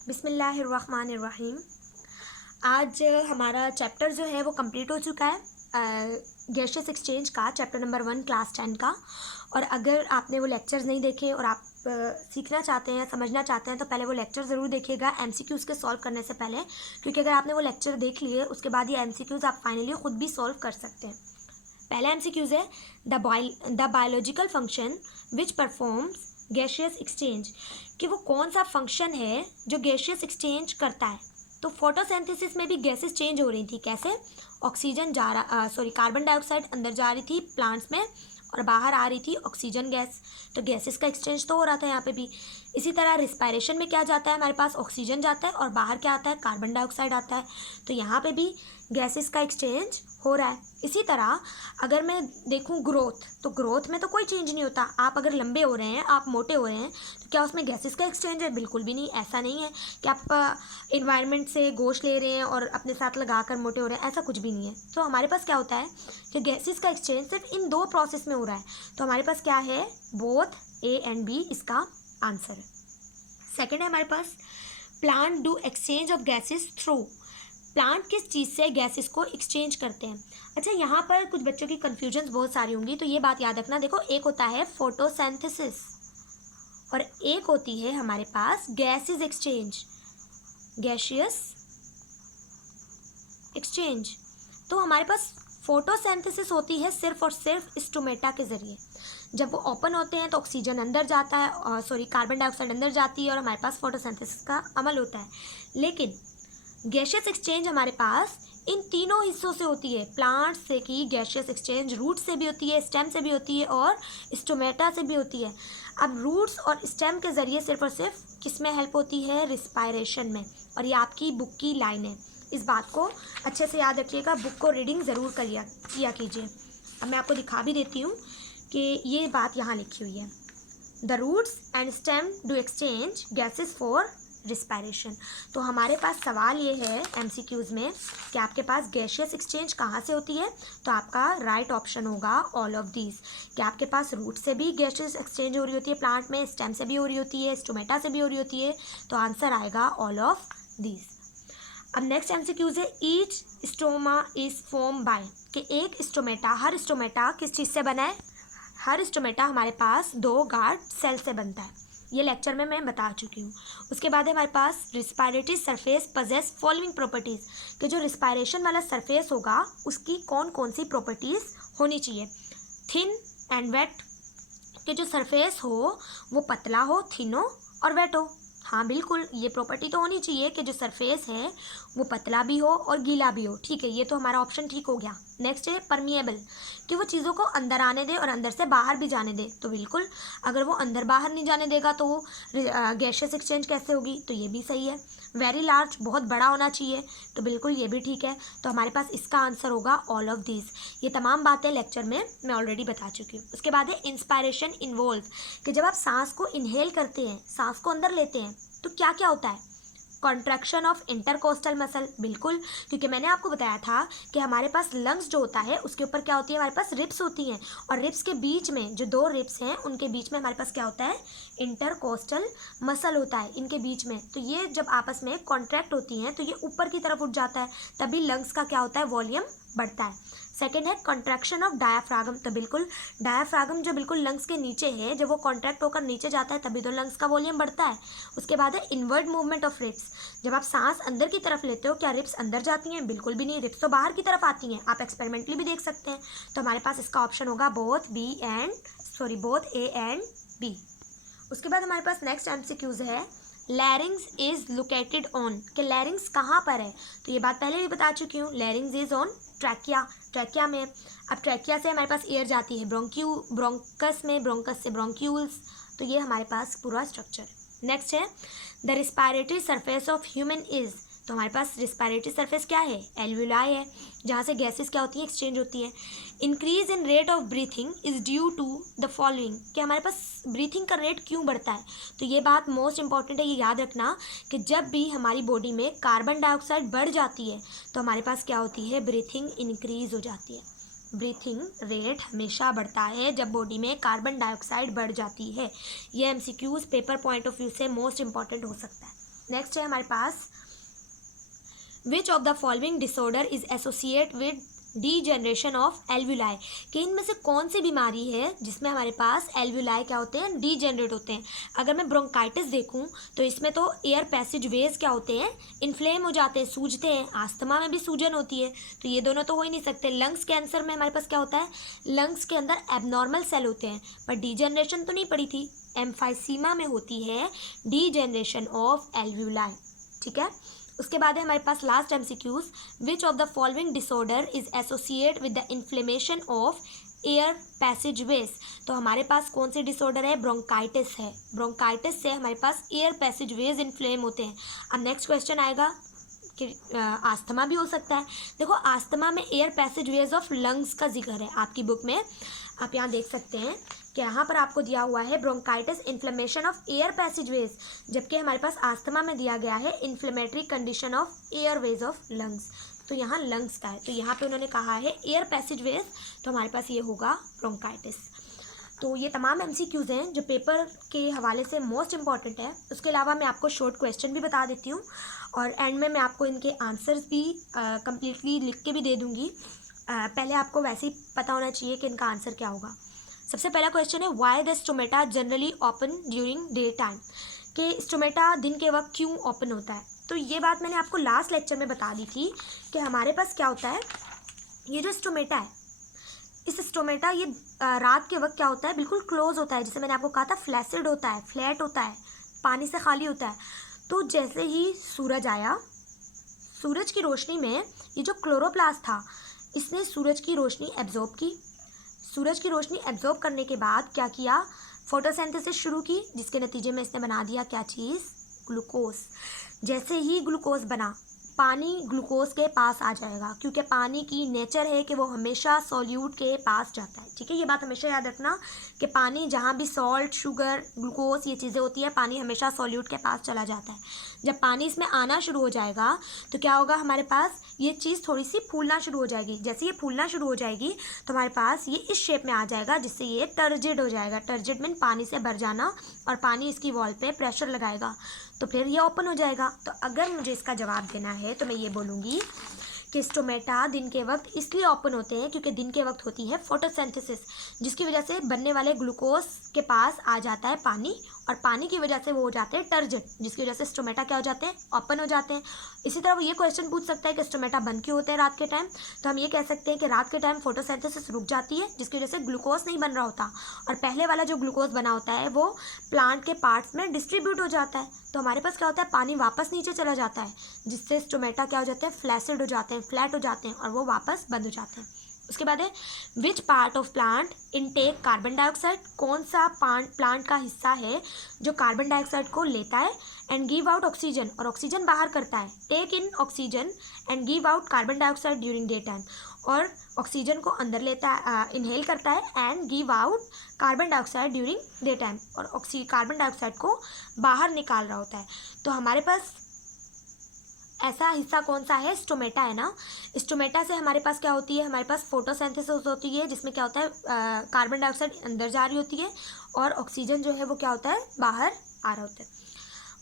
बिस्मिल्लाहिर्रहमानिर्रहीम। आज हमारा चैप्टर जो है वो कंप्लीट हो चुका है गैशियस एक्सचेंज का, चैप्टर नंबर 1 क्लास 10 का। और अगर आपने वो लेक्चर्स नहीं देखे और आप सीखना चाहते हैं, समझना चाहते हैं, तो पहले वो लेक्चर ज़रूर देखिएगा एमसीक्यूज़ के सॉल्व करने से पहले, क्योंकि अगर आपने वो लेक्चर देख लिए उसके बाद ये एमसीक्यूज़ आप फाइनली खुद भी सॉल्व कर सकते हैं। पहला एमसीक्यूज़ है the biological function which performs gaseous exchange, कि वो कौन सा फंक्शन है जो गैशियस एक्सचेंज करता है। तो फोटोसिंथेसिस में भी गैसेस चेंज हो रही थी। कैसे? ऑक्सीजन कार्बन डाइऑक्साइड अंदर जा रही थी प्लांट्स में और बाहर आ रही थी ऑक्सीजन गैस। तो गैसेस का एक्सचेंज तो हो रहा था यहाँ पे भी। इसी तरह रिस्पायरेशन में क्या जाता है, हमारे पास ऑक्सीजन जाता है और बाहर क्या आता है, कार्बन डाइऑक्साइड आता है। तो यहाँ पे भी गैसेस का एक्सचेंज हो रहा है। इसी तरह अगर मैं देखूँ ग्रोथ, तो ग्रोथ में तो कोई चेंज नहीं होता। आप अगर लंबे हो रहे हैं, आप मोटे हो रहे हैं, तो क्या उसमें गैसेस का एक्सचेंज है? बिल्कुल भी नहीं। ऐसा नहीं है कि आप इन्वायरमेंट से गोश्त ले रहे हैं और अपने साथ लगा कर मोटे हो रहे हैं, ऐसा कुछ भी नहीं है। तो हमारे पास क्या होता है कि गैसेस का एक्सचेंज सिर्फ इन दो प्रोसेस में हो रहा है। तो हमारे पास क्या है, बोथ ए एंड बी इसका आंसर है। सेकेंड है हमारे पास plant do exchange of gases through. Plant किस चीज़ से गैसेस को एक्सचेंज करते हैं? अच्छा, यहाँ पर कुछ बच्चों की कन्फ्यूजन बहुत सारी होंगी, तो ये बात याद रखना। देखो, एक होता है फोटोसिंथेसिस और एक होती है हमारे पास गैसेस एक्सचेंज, गैशियस एक्सचेंज। तो हमारे पास फोटोसिंथेसिस होती है सिर्फ और सिर्फ स्टोमेटा के ज़रिए। जब वो ओपन होते हैं तो ऑक्सीजन अंदर जाता है, कार्बन डाइऑक्साइड अंदर जाती है और हमारे पास फोटोसिंथेसिस का अमल होता है। लेकिन गैशियस एक्सचेंज हमारे पास इन तीनों हिस्सों से होती है। प्लांट से की गैशियस एक्सचेंज रूट से भी होती है, स्टेम से भी होती है और स्टोमेटा से भी होती है। अब रूट्स और स्टेम के ज़रिए सिर्फ और सिर्फ किस में हेल्प होती है? रिस्पायरेशन में। और ये आपकी बुक की लाइन है, इस बात को अच्छे से याद रखिएगा। बुक को रीडिंग ज़रूर किया कीजिए। अब मैं आपको दिखा भी देती हूँ कि ये बात यहाँ लिखी हुई है। The roots and stem do exchange gases for respiration. तो हमारे पास सवाल ये है एमसीक्यूज़ में कि आपके पास गैशियस एक्सचेंज कहाँ से होती है? तो आपका राइट ऑप्शन होगा ऑल ऑफ दीज, कि आपके पास रूट से भी गैशियस एक्सचेंज हो रही होती है प्लांट में, स्टेम से भी हो रही होती है, स्टोमेटा से भी हो रही होती है। तो आंसर आएगा ऑल ऑफ दीज। अब नेक्स्ट एमसीक्यूज है each stoma is form by, कि एक स्टोमेटा, हर स्टोमेटा किस चीज़ से बना है? हर स्टोमेटा हमारे पास दो गार्ड सेल से बनता है। ये लेक्चर में मैं बता चुकी हूँ। उसके बाद है हमारे पास respiratory surface possess following properties, कि जो रिस्पायरेशन वाला सरफेस होगा उसकी कौन कौन सी प्रॉपर्टीज़ होनी चाहिए। थिन एंड वेट, कि जो सरफेस हो वो पतला हो, थिन हो और वेट हो। हाँ बिल्कुल, ये प्रॉपर्टी तो होनी चाहिए कि जो सरफेस है वो पतला भी हो और गीला भी हो। ठीक है, ये तो हमारा ऑप्शन ठीक हो गया। नेक्स्ट है परमिएबल, कि वो चीज़ों को अंदर आने दे और अंदर से बाहर भी जाने दे। तो बिल्कुल, अगर वो अंदर बाहर नहीं जाने देगा तो वो गैशियस एक्सचेंज कैसे होगी? तो ये भी सही है। वेरी लार्ज, बहुत बड़ा होना चाहिए। तो बिल्कुल ये भी ठीक है। तो हमारे पास इसका आंसर होगा ऑल ऑफ दीज। ये तमाम बातें लेक्चर में मैं ऑलरेडी बता चुकी हूँ। उसके बाद है इंस्पायरेशन इन्वॉल्व, कि जब आप सांस को इनहेल करते हैं, सांस को अंदर लेते हैं, तो क्या क्या होता है? Contraction of intercostal muscle. बिल्कुल, क्योंकि मैंने आपको बताया था कि हमारे पास लंग्स जो होता है उसके ऊपर क्या होती है, हमारे पास रिब्स होती हैं, और रिब्स के बीच में जो दो रिब्स हैं उनके बीच में हमारे पास क्या होता है? इंटरकोस्टल मसल होता है इनके बीच में। तो ये जब आपस में कॉन्ट्रैक्ट होती हैं तो ये ऊपर की तरफ उठ जाता है, तभी लंग्स का क्या होता है? वॉल्यूम बढ़ता है। सेकेंड है कॉन्ट्रैक्शन ऑफ डायाफ्रागम। तो बिल्कुल, डायाफ्रागम जो बिल्कुल लंग्स के नीचे है, जब वो कॉन्ट्रैक्ट होकर नीचे जाता है तभी तो लंग्स का वॉल्यूम बढ़ता है। उसके बाद है इनवर्ड मूवमेंट ऑफ रिब्स, जब आप सांस अंदर की तरफ लेते हो क्या रिब्स अंदर जाती हैं? बिल्कुल भी नहीं, रिब्स तो बाहर की तरफ आती हैं। आप एक्सपेरिमेंटली भी देख सकते हैं। तो हमारे पास इसका ऑप्शन होगा बोथ ए एंड बी। उसके बाद हमारे पास नेक्स्ट एमसीक्यूज है लैरिंग्स इज लोकेटेड ऑन, कि लैरिंग्स कहाँ पर है? तो ये बात पहले भी बता चुकी हूँ। लैरिंग्स इज ऑन ट्रैकिया, ट्रैकिया में। अब ट्रैकिया से हमारे पास एयर जाती है ब्रोंकस में, ब्रोंकस से ब्रोंक्यूल्स। तो ये हमारे पास पूरा स्ट्रक्चर है। नेक्स्ट है the respiratory surface of human is, तो हमारे पास रिस्पायरेटरी सरफेस क्या है? एल्वुलाई है, जहाँ से गैसेस क्या होती हैं? एक्सचेंज होती है। Increase in rate of breathing is due to the following, कि हमारे पास ब्रीथिंग का रेट क्यों बढ़ता है? तो ये बात मोस्ट इंपॉर्टेंट है, ये याद रखना कि जब भी हमारी बॉडी में कार्बन डाइऑक्साइड बढ़ जाती है तो हमारे पास क्या होती है? ब्रीथिंग इंक्रीज हो जाती है। ब्रीथिंग रेट हमेशा बढ़ता है जब बॉडी में कार्बन डाइऑक्साइड बढ़ जाती है। ये MCQs paper point of view से मोस्ट इंपॉर्टेंट हो सकता है। नेक्स्ट है हमारे पास which of the following disorder is associate with degeneration of alveoli, कि इनमें से कौन सी बीमारी है जिसमें हमारे पास एल्वुलाई क्या होते हैं, डीजेनरेट होते हैं। अगर मैं ब्रोंकाइटिस देखूं तो इसमें तो एयर पैसेज वेज क्या होते हैं, इन्फ्लेम हो जाते हैं, सूजते हैं। आस्थमा में भी सूजन होती है, तो ये दोनों तो हो ही नहीं सकते। लंग्स कैंसर में हमारे पास क्या होता है, लंग्स के अंदर एबनॉर्मल सेल होते हैं, पर डीजेनरेशन तो नहीं पड़ी थी। एम्फाइसीमा में होती है डीजेनरेशन ऑफ एल्वुलाई, ठीक है। उसके बाद है हमारे पास last MCQs, which of the following disorder is associate with the inflammation of air passage veg, तो हमारे पास कौन से डिसऑर्डर है, ब्रोंकाइटिस है। ब्रोंकाइटिस से हमारे पास एयर पैसेज वेज इन्फ्लेम होते हैं। अब नेक्स्ट क्वेश्चन आएगा कि आस्थमा भी हो सकता है। देखो आस्थमा में एयर पैसेज वेज ऑफ लंग्स का जिक्र है आपकी बुक में, आप यहाँ देख सकते हैं कि यहाँ पर आपको दिया हुआ है bronchitis inflammation of air passage ways, जबकि हमारे पास आस्थमा में दिया गया है inflammatory condition of airways of ऑफ लंग्स। तो यहाँ लंग्स का है, तो यहाँ पे उन्होंने कहा है एयर पैसेज वेज, तो हमारे पास ये होगा ब्रोंकाइटिस। तो ये तमाम एमसीक्यूज़ हैं जो पेपर के हवाले से मोस्ट इंपॉर्टेंट है। उसके अलावा मैं आपको शॉर्ट क्वेश्चन भी बता देती हूँ और एंड में मैं आपको इनके आंसर्स भी कम्प्लीटली लिख के भी दे दूँगी। पहले आपको वैसे ही पता होना चाहिए कि इनका आंसर क्या होगा। सबसे पहला क्वेश्चन है why the stomata generally open during day time, कि स्टोमेटा दिन के वक्त क्यों ओपन होता है। तो ये बात मैंने आपको लास्ट लेक्चर में बता दी थी कि हमारे पास क्या होता है, ये जो स्टोमेटा है, इस स्टोमेटा ये रात के वक्त क्या होता है, बिल्कुल क्लोज होता है। जैसे मैंने आपको कहा था फ्लैसिड होता है, फ्लैट होता है, पानी से खाली होता है। तो जैसे ही सूरज आया, सूरज की रोशनी में ये जो क्लोरोप्लास्ट था इसने सूरज की रोशनी एब्जॉर्ब की। सूरज की रोशनी एब्जॉर्ब करने के बाद क्या किया, फोटोसिंथेसिस शुरू की, जिसके नतीजे में इसने बना दिया क्या चीज़, ग्लूकोज। जैसे ही ग्लूकोज बना, पानी ग्लूकोज के पास आ जाएगा, क्योंकि पानी की नेचर है कि वो हमेशा सॉल्यूट के पास जाता है, ठीक है। ये बात हमेशा याद रखना कि पानी जहाँ भी सॉल्ट, शुगर, ग्लूकोज ये चीज़ें होती है, पानी हमेशा सॉल्यूट के पास चला जाता है। जब पानी इसमें आना शुरू हो जाएगा तो क्या होगा, हमारे पास ये चीज़ थोड़ी सी फूलना शुरू हो जाएगी। जैसे ये फूलना शुरू हो जाएगी तो हमारे पास ये इस शेप में आ जाएगा, जिससे ये टर्जिड हो जाएगा। टर्जिड मीन पानी से भर जाना, और पानी इसकी वॉल पे प्रेशर लगाएगा तो फिर ये ओपन हो जाएगा। तो अगर मुझे इसका जवाब देना है तो मैं ये बोलूँगी कि स्टोमेटा दिन के वक्त इसलिए ओपन होते हैं क्योंकि दिन के वक्त होती है फोटोसिंथेसिस, जिसकी वजह से बनने वाले ग्लूकोज के पास आ जाता है पानी, और पानी की वजह से वो हो जाते हैं टर्जिड, जिसकी वजह से स्टोमेटा क्या हो जाते हैं, ओपन हो जाते हैं। इसी तरह वो ये क्वेश्चन पूछ सकता है कि स्टोमेटा बंद क्यों होते हैं रात के टाइम, तो हम ये कह सकते हैं कि रात के टाइम फोटोसिंथेसिस रुक जाती है, जिसकी वजह से ग्लूकोज नहीं बन रहा होता, और पहले वाला जो ग्लूकोज बना होता है वो प्लांट के पार्ट्स में डिस्ट्रीब्यूट हो जाता है। तो हमारे पास क्या होता है, पानी वापस नीचे चला जाता है, जिससे स्टोमेटा क्या हो जाते हैं, फ्लैसिड हो जाते हैं, फ्लैट हो जाते हैं, और वो वापस बंद हो जाते हैं। उसके बाद है which part of plant intake carbon dioxide, कौन सा प्लांट का हिस्सा है जो कार्बन डाइऑक्साइड को लेता है एंड गिव आउट ऑक्सीजन, और ऑक्सीजन बाहर करता है। Take in oxygen and give out carbon dioxide during day time, और ऑक्सीजन को अंदर लेता है, इनहेल करता है, and give out carbon dioxide during day time, और कार्बन डाइऑक्साइड को बाहर निकाल रहा होता है। तो हमारे पास ऐसा हिस्सा कौन सा है, स्टोमेटा है ना। स्टोमेटा से हमारे पास क्या होती है, हमारे पास फोटोसिंथेसिस होती है, जिसमें क्या होता है, कार्बन डाइऑक्साइड अंदर जा रही होती है और ऑक्सीजन जो है वो क्या होता है, बाहर आ रहा होता है।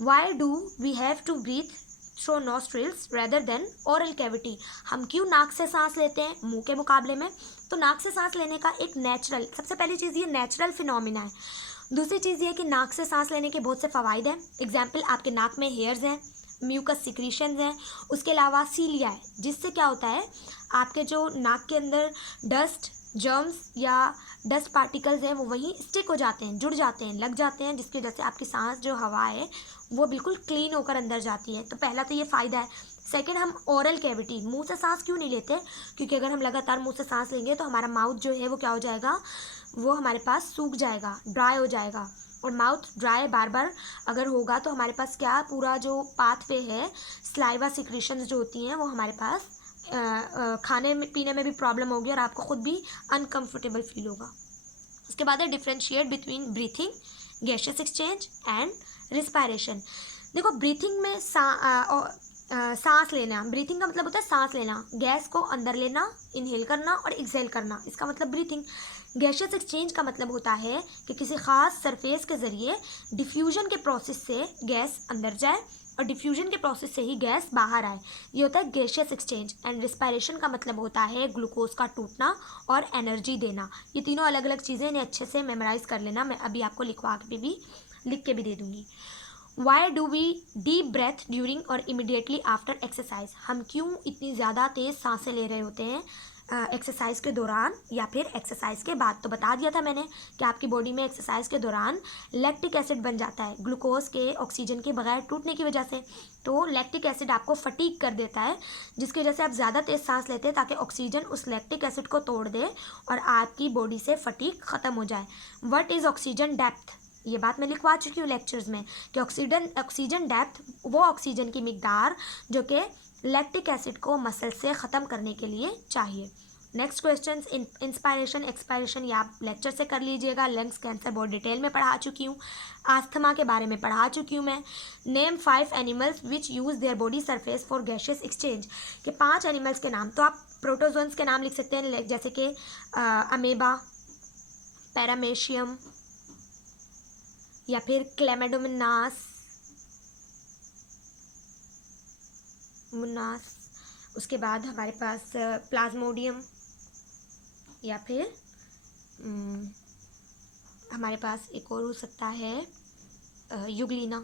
Why do we have to breathe through nostrils rather than oral cavity, हम क्यों नाक से सांस लेते हैं मुंह के मुकाबले में। तो नाक से सांस लेने का एक नेचुरल, सबसे पहली चीज़ ये नेचुरल फिनोमिना है। दूसरी चीज़ ये कि नाक से सांस लेने के बहुत से फ़वाइद हैं। एग्जाम्पल, आपके नाक में हेयर्स हैं, म्यूकस सिक्रीशंस हैं, उसके अलावा सीलिया है, जिससे क्या होता है, आपके जो नाक के अंदर डस्ट, जर्म्स या डस्ट पार्टिकल्स हैं वो वहीं स्टिक हो जाते हैं, जुड़ जाते हैं, लग जाते हैं, जिसकी वजह से आपकी सांस जो हवा है वो बिल्कुल क्लीन होकर अंदर जाती है। तो पहला तो ये फ़ायदा है। सेकंड, हम ओरल कैविटी, मुंह से सांस क्यों नहीं लेते, क्योंकि अगर हम लगातार मुंह से सांस लेंगे तो हमारा माउथ जो है वो क्या हो जाएगा, वो हमारे पास सूख जाएगा, ड्राई हो जाएगा, और माउथ ड्राई बार बार अगर होगा तो हमारे पास क्या, पूरा जो पाथवे है, स्लाइवा सिक्रीशंस जो होती हैं वो हमारे पास खाने में पीने में भी प्रॉब्लम होगी और आपको खुद भी अनकंफर्टेबल फील होगा। उसके बाद है differentiate between breathing, gaseous exchange and respiration. देखो ब्रीथिंग में सांस लेना, ब्रीथिंग का मतलब होता है सांस लेना, गैस को अंदर लेना, इनहेल करना और एक्सहेल करना, इसका मतलब ब्रीथिंग। गैशियस एक्सचेंज का मतलब होता है कि किसी ख़ास सरफेस के ज़रिए डिफ्यूजन के प्रोसेस से गैस अंदर जाए, और डिफ्यूजन के प्रोसेस से ही गैस बाहर आए, ये होता है गैशियस एक्सचेंज। एंड रिस्पायरेशन का मतलब होता है ग्लूकोज का टूटना और एनर्जी देना। ये तीनों अलग अलग चीज़ें, इन्हें अच्छे से मेमोराइज कर लेना, मैं अभी आपको लिखवा के भी लिख के भी दे दूँगी। Why do we deep breath during और इमिडिएटली आफ्टर एक्सरसाइज, हम क्यों इतनी ज़्यादा तेज़ सांसें ले रहे होते हैं एक्सरसाइज के दौरान या फिर एक्सरसाइज के बाद? तो बता दिया था मैंने कि आपकी बॉडी में एक्सरसाइज के दौरान लैक्टिक एसिड बन जाता है ग्लूकोज के ऑक्सीजन के बगैर टूटने की वजह से। तो लैक्टिक एसिड आपको फटीग कर देता है, जिसकी वजह से आप ज़्यादा तेज़ सांस लेते हैं ताकि ऑक्सीजन उस लैक्टिक एसिड को तोड़ दे और आपकी बॉडी से फटीग ख़त्म हो जाए। वट इज़ ऑक्सीजन डेप्थ, ये बात मैं लिखवा चुकी हूँ लेक्चर्स में कि ऑक्सीजन डेप्थ वो ऑक्सीजन की मिकदार जो कि लैक्टिक एसिड को मसल से ख़त्म करने के लिए चाहिए। नेक्स्ट क्वेश्चन, इंस्पायरेशन एक्सपायरेशन, ये आप लेक्चर से कर लीजिएगा। लंग्स कैंसर बहुत डिटेल में पढ़ा चुकी हूँ। आस्थमा के बारे में पढ़ा चुकी हूँ मैं। Name 5 animals which use their body surface for gaseous exchange, के 5 एनिमल्स के नाम। तो आप प्रोटोजोन्स के नाम लिख सकते हैं, जैसे कि अमेबा, पैरामेशियम या फिर क्लेमेडोमोनास मुनास। उसके बाद हमारे पास प्लाज्मोडियम या फिर हमारे पास एक और हो सकता है युगलीना।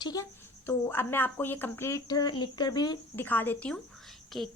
ठीक है, तो अब मैं आपको ये कंप्लीट लिख कर भी दिखा देती हूँ कि